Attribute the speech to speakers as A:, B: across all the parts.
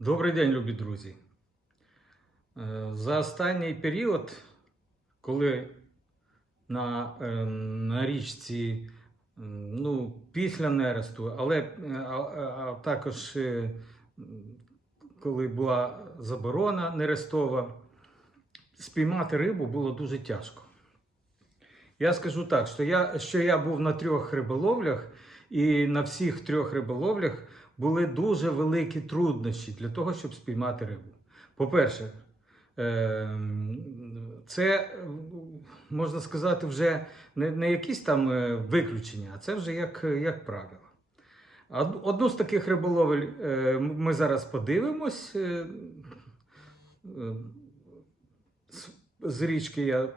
A: Добрий день, любі друзі. Е, За останній період, коли на, е, на річці, ну, після нересту, але е, а, а- також коли була заборона нерестова, спіймати рибу було дуже тяжко. Я скажу так, що я, що я був на трьох риболовлях, і на всіх трьох риболовлях були дуже великі труднощі для того, щоб спіймати рибу. По-перше, ем, це можна сказати вже не, якісь там е, виключення, а це вже як, як правило. Одну з таких риболовель е, ми зараз подивимось. е, з- річки я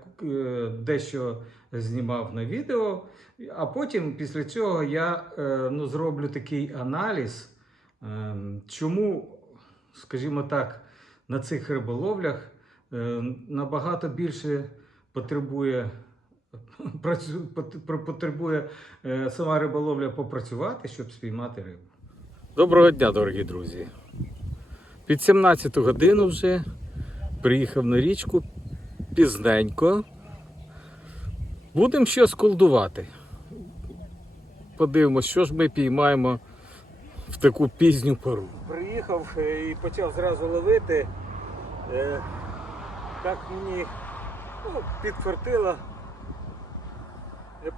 A: дещо знімав на відео, а потім після цього я ну, зроблю такий аналіз, чому, скажімо так, на цих риболовлях е, набагато більше потребує, потребує е, сама риболовля попрацювати, щоб спіймати рибу. Доброго дня, дорогі друзі! Під 17 годину вже приїхав на річку пізненько. Будемо щось колдувати. Подивимось, що ж ми піймаємо в таку пізню пору. Приїхав е, і почав зразу ловити. Е, Так мені ну, підфартило.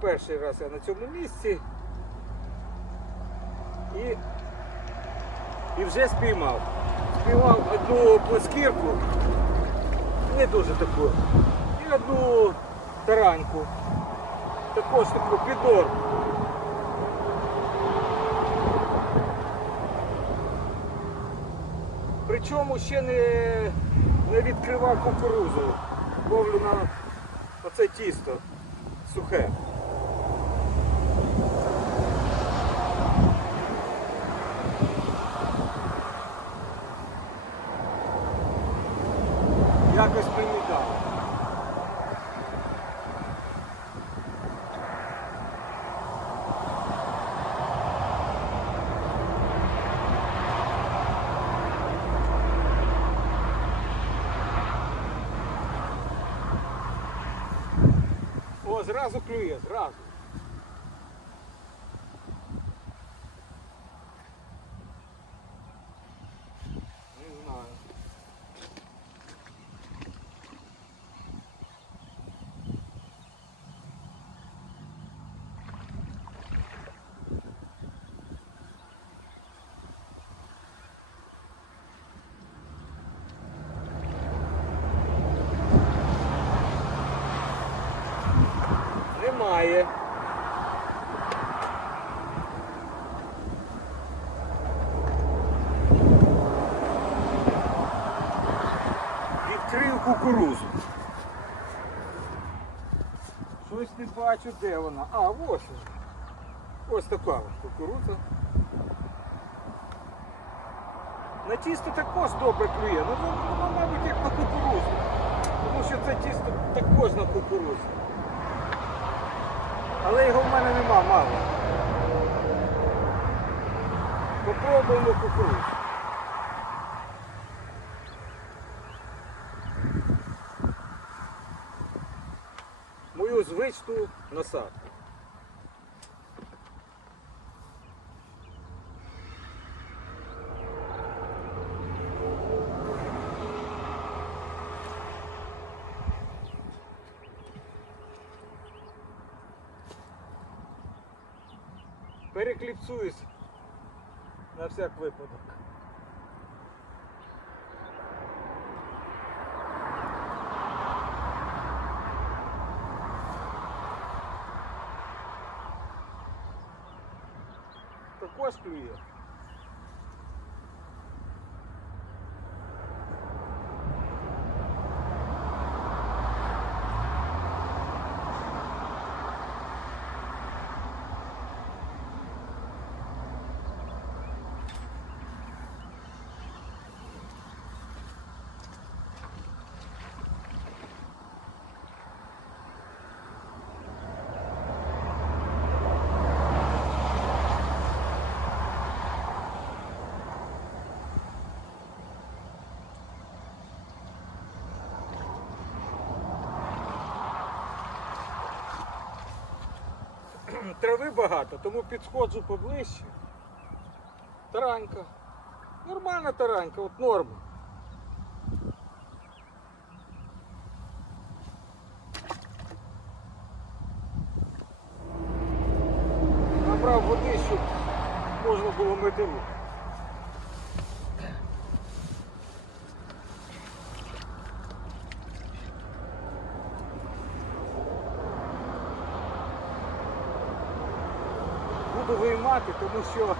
A: Перший раз я на цьому місці. І, і вже спіймав. Спіймав одну плоскірку, не дуже таку, і одну тараньку. Також таку підор. Причому ще не, не відкривав кукурузу. Ловлю на оце тісто сухе. Зразу клює, зразу. Не знаю. Немає. Відкрив кукурузу. Щось не бачу, де вона. А, ось. Ось така от кукурудза. На тісто також добре клює, ну воно, мабуть, як на кукурузу. Тому що це тісто також на кукурузу. Але його в мене нема мало. Попробуємо кукурудзу. Мою звичну насадку. Перекліпсуюсь на всяк випадок. Також клює. Трави багато, тому підходжу поближче. Таранька. Нормальна таранька, от норма. Набрав води, щоб можна було мити руки. Буду виймати, тому що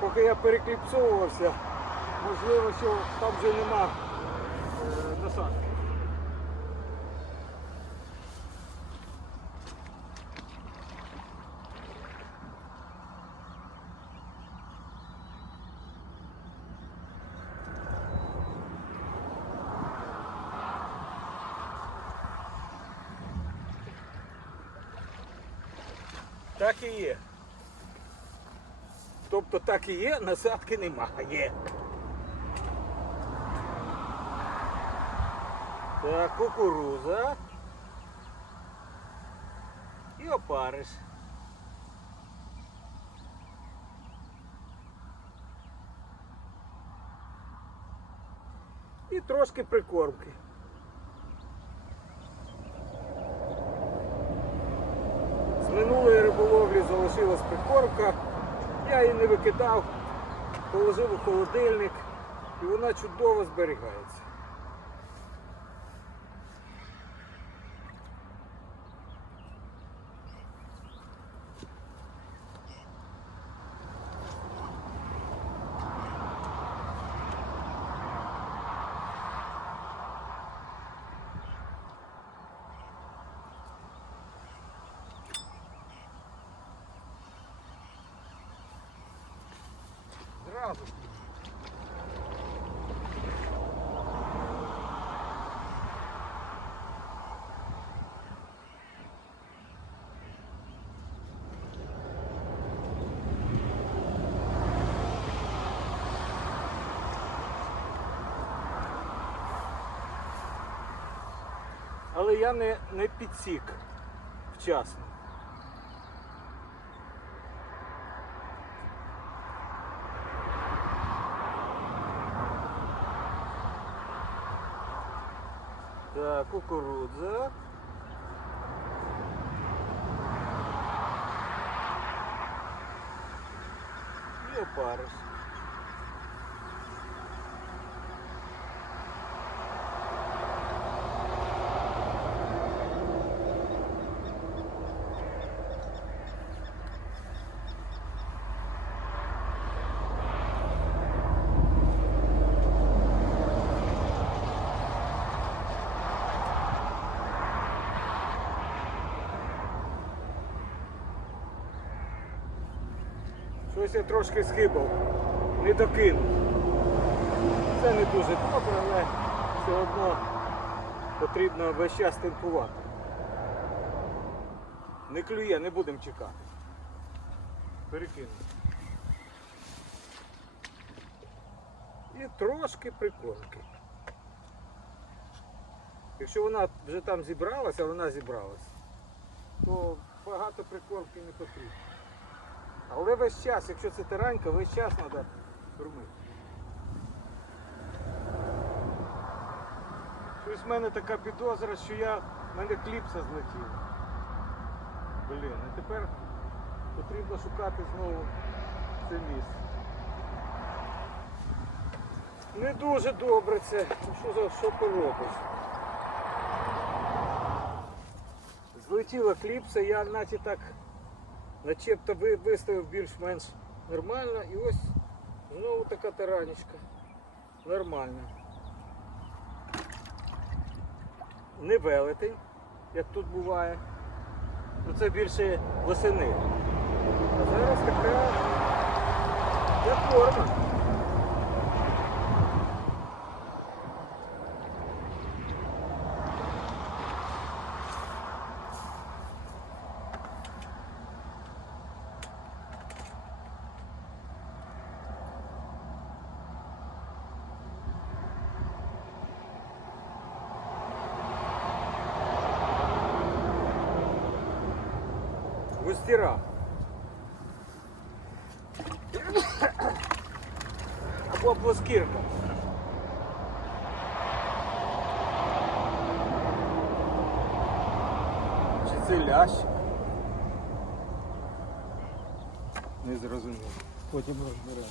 A: поки я перекліпсовувався, можливо, що там вже нема е, насадки. Так і є. Тобто так і є, насадки немає. Так, кукуруза. І опариш. І трошки прикормки. З минулої риболовлі залишилась прикормка. Я її не викидав, положив у холодильник і вона чудово зберігається. Зразу. Але я не, не підсік вчасно. Так, кукурудза. И опариш. Щось я трошки схибав, не докинув. Це не дуже добре, але все одно потрібно весь час темпувати. Не клює, не будемо чекати. Перекину. І трошки прикормки. Якщо вона вже там зібралася, а вона зібралася, то багато прикормки не потрібно. Але весь час, якщо це таранька, весь час треба кормити. Щось в мене така підозра, що я, в мене кліпса злетіла. Блін, і тепер потрібно шукати знову це місце. Не дуже добре це. Ну, Що, за- що поробиш? Злетіла кліпса, я наче так начебто виставив більш-менш нормально і ось знову така таранечка. Нормальна. Не велетень, як тут буває. Ну це більше восени. А зараз така як форма. мастера. Або плоскірка. Чи це лящик? Не зрозуміло. Потім розберемо.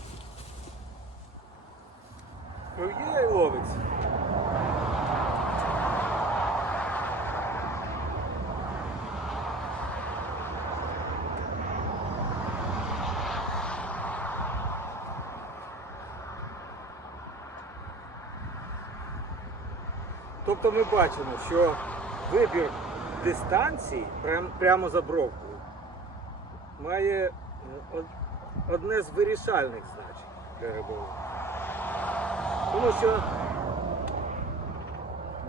A: Тобто ми бачимо, що вибір дистанції прям, прямо за бровкою має е, одне з вирішальних значень для риболовлі. Тому що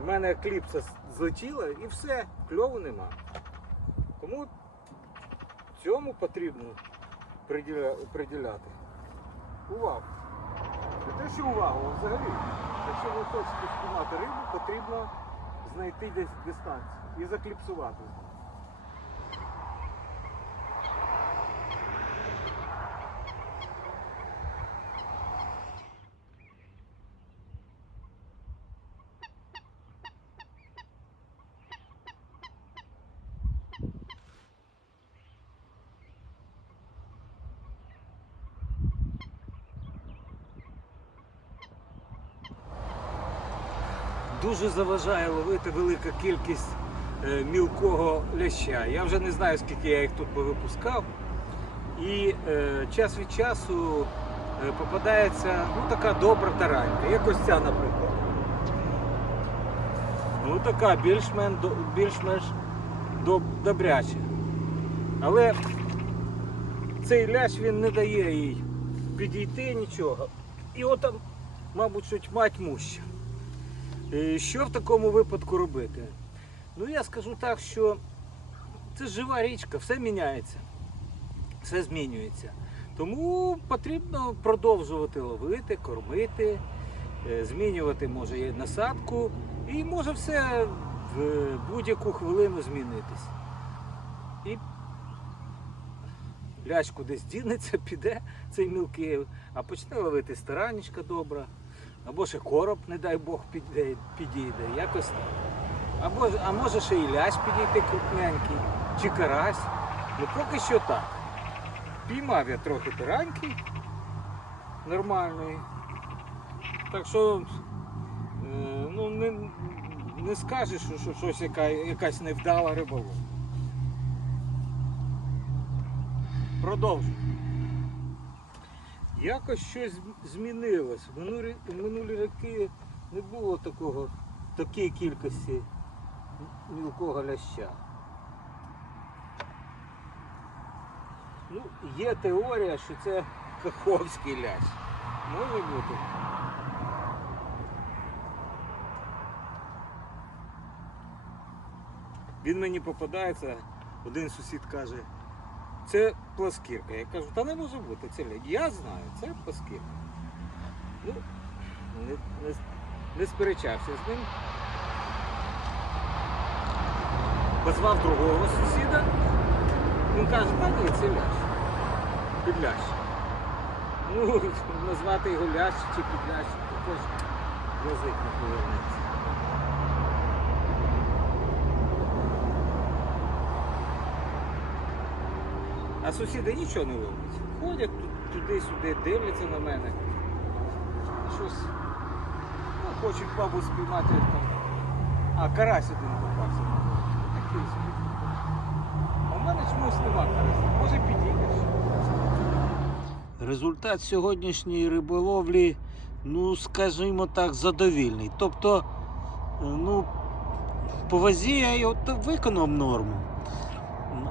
A: в мене кліпса злетіла і все, кльову нема. Тому цьому потрібно приділя- приділяти увагу. Що увагу, взагалі. Якщо ви хочете спіймати рибу, потрібно знайти десь дистанцію і закліпсувати. Дуже заважає ловити велика кількість е, мілкого ляща. Я вже не знаю, скільки я їх тут повипускав. І е, час від часу е, попадається ну, така добра таранька, як ось ця, наприклад. Ну така більш-менш більш-менш добряча. Але цей лящ він не дає їй підійти нічого. І от мабуть, що тьма тьмуща. Е, Що в такому випадку робити? Ну я скажу так, що це жива річка, все міняється, все змінюється. Тому потрібно продовжувати ловити, кормити, е, змінювати може насадку, і може все в будь-яку хвилину змінитись. І ляч кудись дінеться, піде цей мілкий, а почне ловити старанічка добра. Або ще короб, не дай Бог, підійде, якось так. Або, а може ще і лясь підійти крупненький, чи карась. Ну поки що так. Піймав я трохи тараньки нормальної. Так що е, ну, не, не скажеш, що щось яка, якась невдала риболовля. Продовжуй. Якось щось змінилось. Минулі, минулі роки не було такого, такої кількості мілкого ляща. Ну, є теорія, що це каховський лящ. Може бути. Він мені попадається, один сусід каже, це плоскірка. Я кажу, та не може бути, це лящ. Я знаю, це плоскірка. Ну, не, не, не сперечався з ним. Позвав другого сусіда. Він каже, та ні, це лящ. Підлящ. Ну, назвати його лящ чи підлящ, також язик не повернеться. А сусіди нічого не ловлять. Ходять туди-сюди, дивляться на мене. Щось. Ну, хочуть, мабуть, спіймати там. А, карась один попався. Такий собі. А в мене чомусь нема карася. Може підійдеш.
B: Результат сьогоднішньої риболовлі, ну скажімо так, задовільний. Тобто, е, ну, по я його виконав норму,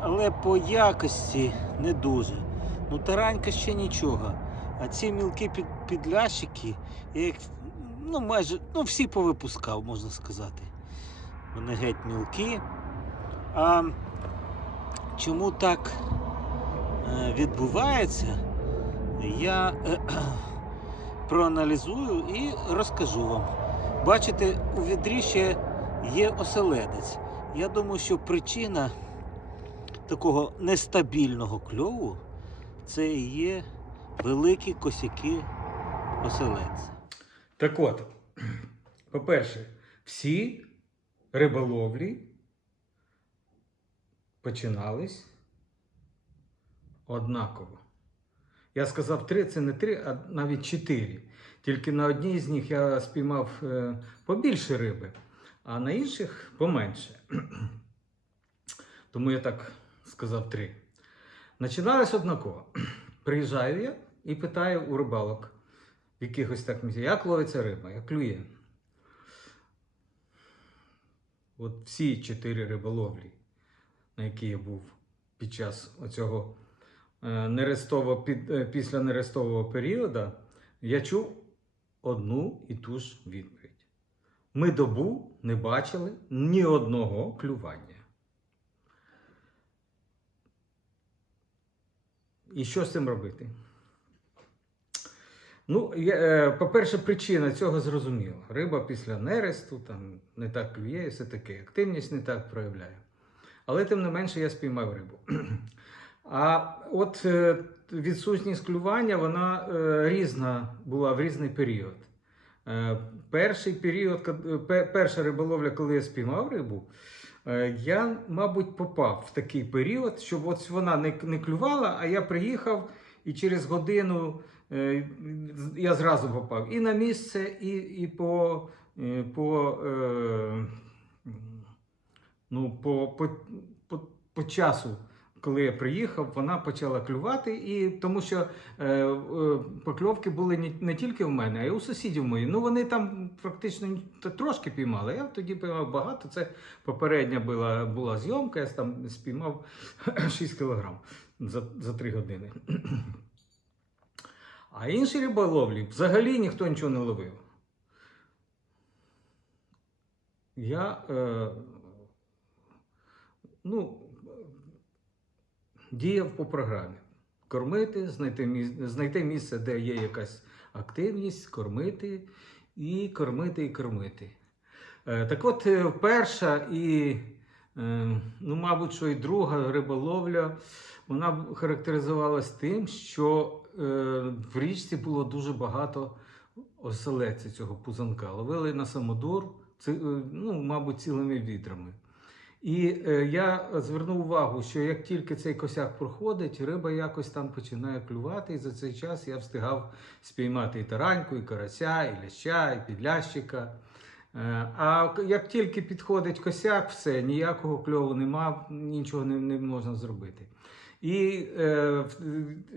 B: але по якості не дуже. Ну, таранька ще нічого. А ці мілкі під, підлящики, я ну, майже ну, всі повипускав, можна сказати. Вони геть мілкі. А чому так е, відбувається? я е, проаналізую і розкажу вам. Бачите, у відрі ще є оселедець. Я думаю, що причина такого нестабільного кльову це і є великі косяки оселедця.
A: Так от, по-перше, всі риболовлі починались однаково. Я сказав три, це не три, а навіть чотири. Тільки на одній з них я спіймав е, побільше риби, а на інших поменше. Тому я так сказав три. Починалось однаково. Приїжджаю я і питаю у рибалок в якихось так місцях, як ловиться риба, як клює. От всі чотири риболовлі, на які я був під час оцього е, нерестового, під, е, після нерестового періоду, я чув одну і ту ж відповідь. Ми добу не бачили ні одного клювання. І що з цим робити? Ну, е, по-перше, причина цього зрозуміла. Риба після нересту там не так клює і все таке. Активність не так проявляє. Але тим не менше я спіймав рибу. А от е, відсутність клювання, вона е, різна була в різний період. Перший період, перша риболовля, коли я спіймав рибу, я, мабуть, попав в такий період, щоб от вона не, не клювала, а я приїхав і через годину е, я зразу попав і на місце, і, і по, е, по, е, ну, по, по, по, по часу. Коли я приїхав, вона почала клювати, і тому що е, е, покльовки були не, не тільки в мене, а й у сусідів моїх. Ну вони там та трошки піймали. Я тоді піймав багато. Це попередня була, була зйомка, я там спіймав 6 кілограм за, за 3 години. А інші риболовлі взагалі ніхто нічого не ловив. Я е, ну, діяв по програмі. Кормити, знайти, міс- знайти місце, де є якась активність, кормити і кормити, і кормити. Е, так от, е, перша і, е, ну, мабуть, що і друга риболовля, вона характеризувалась тим, що в річці було дуже багато оселедця цього пузанка. Ловили на самодур, ну, мабуть, цілими відрами. І е, я звернув увагу, що як тільки цей косяк проходить, риба якось там починає клювати, і за цей час я встигав спіймати і тараньку, і карася, і ляща, і підлящика. Е, А як тільки підходить косяк, все, ніякого кльову нема, нічого не, не можна зробити. І е,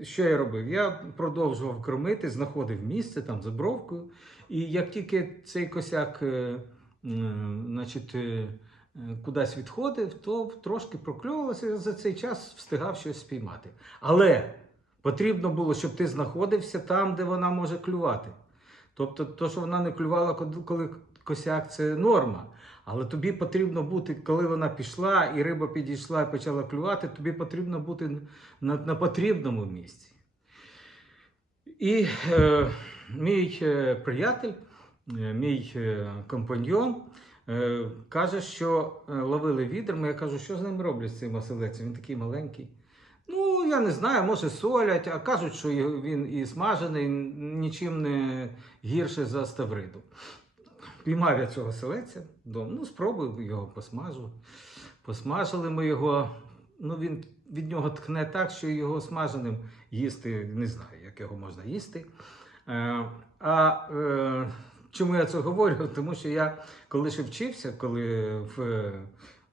A: що я робив? Я продовжував кормити, знаходив місце там за бровкою. І як тільки цей косяк е, значить, е, е, кудись відходив, то трошки прокльовувалося і за цей час встигав щось спіймати. Але потрібно було, щоб ти знаходився там, де вона може клювати. Тобто, то, що вона не клювала, коли косяк, це норма. Але тобі потрібно бути, коли вона пішла і риба підійшла і почала клювати, тобі потрібно бути на, на потрібному місці. І е, мій е, приятель, е, мій е, компаньйон е, каже, що е, ловили відрами. Я кажу, що з ним роблять з цим оселедцем? Він такий маленький. Ну, я не знаю, може солять, а кажуть, що він і смажений нічим не гірше за ставриду. Піймав я цього селеця, дом, ну, спробую його посмажу. Посмажили ми його. Ну, він від нього тхне так, що його смаженим їсти не знаю, як його можна їсти. Е, а е, чому я це говорю? Тому що я коли ще вчився, коли в, е,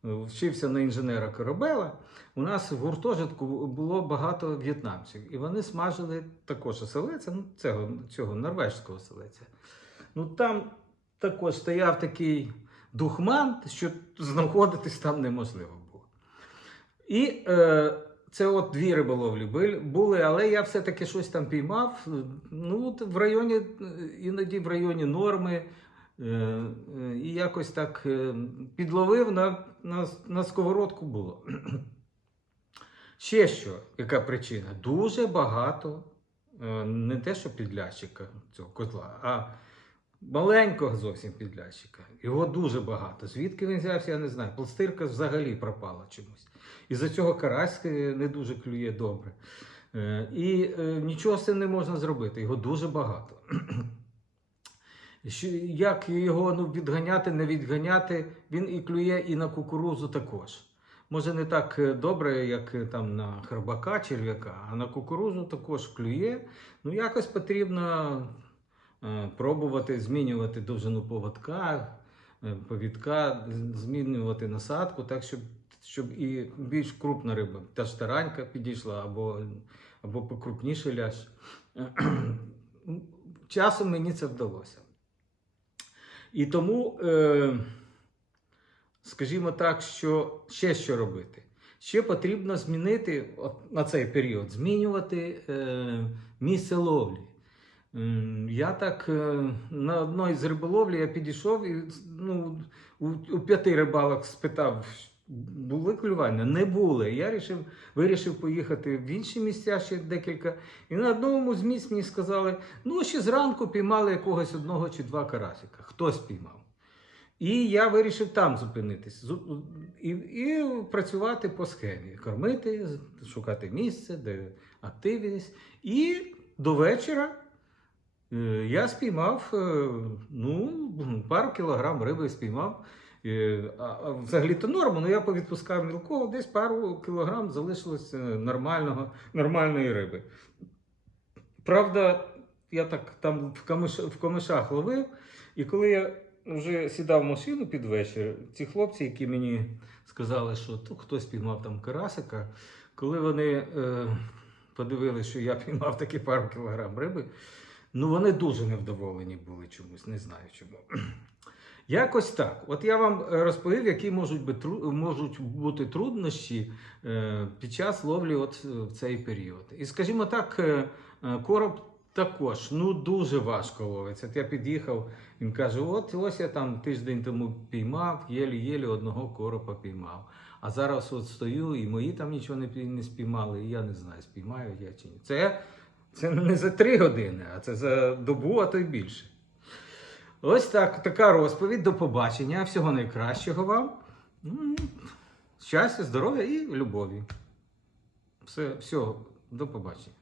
A: вчився на інженера корабела, у нас в гуртожитку було багато в'єтнамців, і вони смажили також оселеця, ну, цього, цього норвежського оселеця. Ну там також стояв такий духман, що знаходитись там неможливо було. І е, це от дві риболовлі були- але я все-таки щось там піймав. Ну, в районі, іноді в районі норми. Е, і якось так е, підловив на, на, на сковородку було. Ще що, яка причина? Дуже багато, е, не те, що підлящика цього котла, а маленького зовсім підлящика. Його дуже багато. Звідки він взявся, я не знаю. Пластирка взагалі пропала чомусь. І за цього карась е, не дуже клює добре. Е, І е, нічого з цим не можна зробити, його дуже багато. Як його ну, відганяти, не відганяти, він і клює і на кукурузу також. Може не так добре, як там на хробака, черв'яка, а на кукурузу також клює. Ну, якось потрібно пробувати змінювати довжину поводка, е, повідка, змінювати насадку, так, щоб, щоб і більш крупна риба, та ж таранька підійшла, або, або покрупніший лящ. Часом мені це вдалося. І тому, е, скажімо так, що ще що робити? Ще потрібно змінити на цей період, змінювати е, місце ловлі. Я так е, на одній з риболовлі я підійшов і ну, у, у п'яти рибалок спитав, були клювання? Не були. Я рішив, вирішив поїхати в інші місця ще декілька. І на одному з місць мені сказали, ну ще зранку піймали якогось одного чи два карасика. Хтось піймав. І я вирішив там зупинитись і, і працювати по схемі, кормити, шукати місце, де активність. І до вечора я спіймав е, ну, пару кілограм риби спіймав. Е, взагалі-то норма, ну я повідпускав мілкого, десь пару кілограм залишилось е, нормального, нормальної риби. Правда, я так там в, камиш, в комишах ловив, і коли я вже сідав в машину під вечір, ці хлопці, які мені сказали, що то хтось піймав там карасика, коли вони е, подивилися, що я піймав такі пару кілограм риби, ну вони дуже невдоволені були чомусь, не знаю чому. Якось так. От я вам е, розповів, які можуть бути, можуть бути труднощі е, під час ловлі от е, в цей період. І скажімо так, короб також ну дуже важко ловиться. От я під'їхав, він каже: от ось я там тиждень тому піймав, єлі-єлі одного коропа піймав. А зараз от стою, і мої там нічого не спіймали, і я не знаю, спіймаю я чи ні. Це, це не за три години, а це за добу, а то й більше. Ось так, така розповідь. До побачення. Всього найкращого вам. Щастя, здоров'я і любові. Все, все, до побачення.